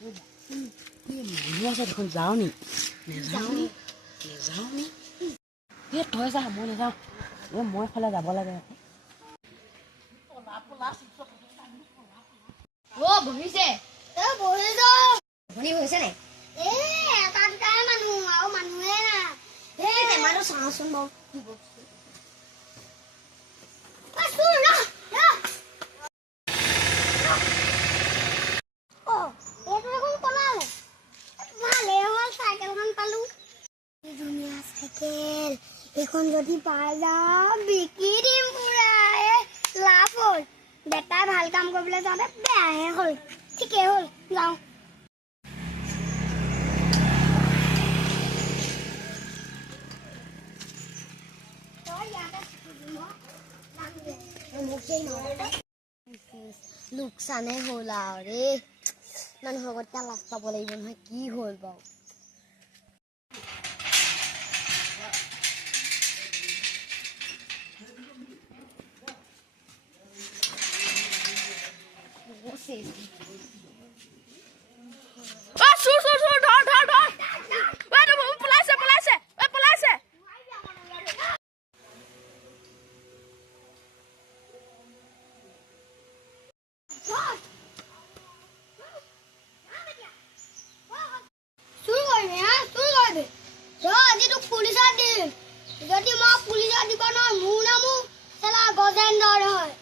মানুহ আছে দেখোন যাওঁ নি নেযাওঁ নি এই তই যা মই নাযাওঁ মই ফালে যাব লাগে বহিছে ভনী হৈছে নাই এটা দুটাহে মানুহ আৰু মানুহে নাই টেমাটো চাওঁচোন বাৰু কি বস্তু এখন যদি পাই যাওঁ বিকি দিম পুৰা লাভ হ'ল বেটাই ভাল কাম কৰিবলৈ যাওঁতে বেয়াহে হ'ল ঠিকেই হ'ল যাওঁ লোকচানে হ'ল আৰু ৰে মানুহৰ আগত লাজ পাব লাগিব নহয় কি হ'ল বাৰু যদি মই পুলিচত দিব নহয় মোৰ নামো চেলা গজেন্দ্ৰ হয়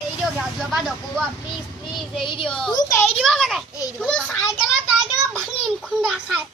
এই দিয়ক জবা নকবা প্লিজ প্লিজ এই দিয়ক তোক এই দিব লাগে তোৰ চাইকেলত ভাঙিম খুন্দা খাই